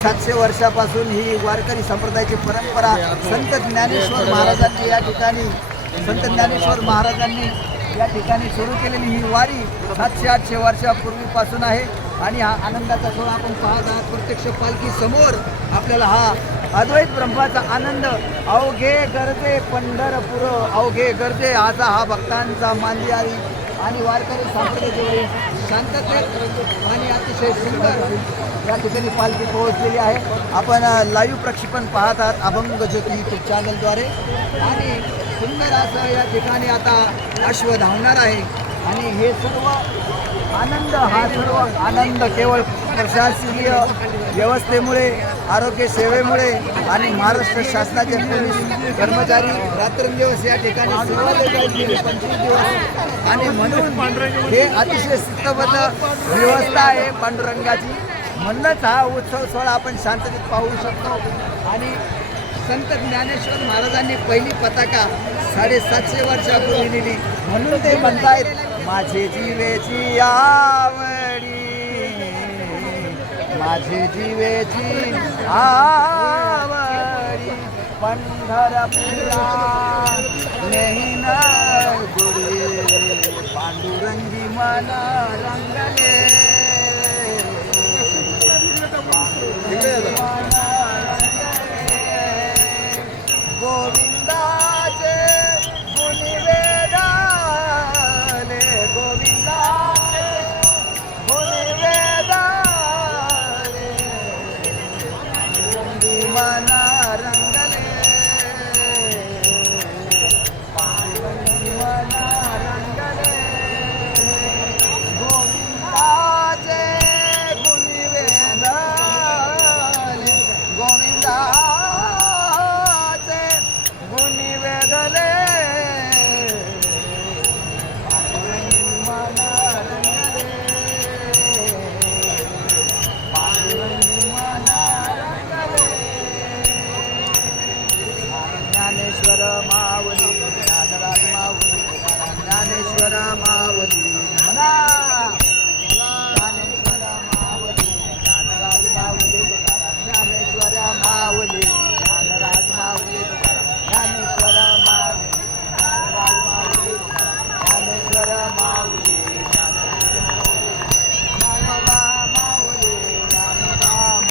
700 वर्षापासून ही वारकरी संप्रदायाची परंपरा संत ज्ञानेश्वर महाराजांनी या ठिकाणी या ठिकाणी सुरू केलेली ही वारी 700-800 वर्षापूर्वीपासून आहे. आणि हा आनंदाचा सोहळा आपण पाहत आहात. प्रत्यक्ष पालखी समोर आपल्याला हा अद्वैत ब्रह्माचा आनंद अवघे गर्जे पंढरपूर अवघे गर्जे असा हा भक्तांचा मांदियाळी आणि वारकरी संप्रदायाची शांततेत आणि अतिशय सुंदर या ठिकाणी पालखी पोहोचलेली आहे. आपण लाईव्ह प्रक्षेपण पाहत आहात अभंग ज्योती यूट्यूब चॅनलद्वारे. आणि सुंदर असं या ठिकाणी आता अश्व धावणार आहे. आणि हे सर्व आनंद केवळ प्रशासकीय व्यवस्थेमुळे, आरोग्य सेवेमुळे आणि महाराष्ट्र शासनाचे पोलीस कर्मचारी रात्रंदिवस या ठिकाणी सेवा देत आहेत गेले 25 दिवस. आणि म्हणून हे अतिशय शिस्तबद्ध व्यवस्था आहे पांडुरंगाची. म्हणूनच हा उत्सव सोहळा आपण शांततेत पाहू शकतो. आणि संत ज्ञानेश्वर महाराजांनी पहिली पताका 750 वर्षापूर्वी नेली. म्हणून ते म्हणतायत माझे जीवेची आवडी, माझे जीवेची आवडी पंढरपुरा नेईन गुढी पांडुरंगी मन रंगले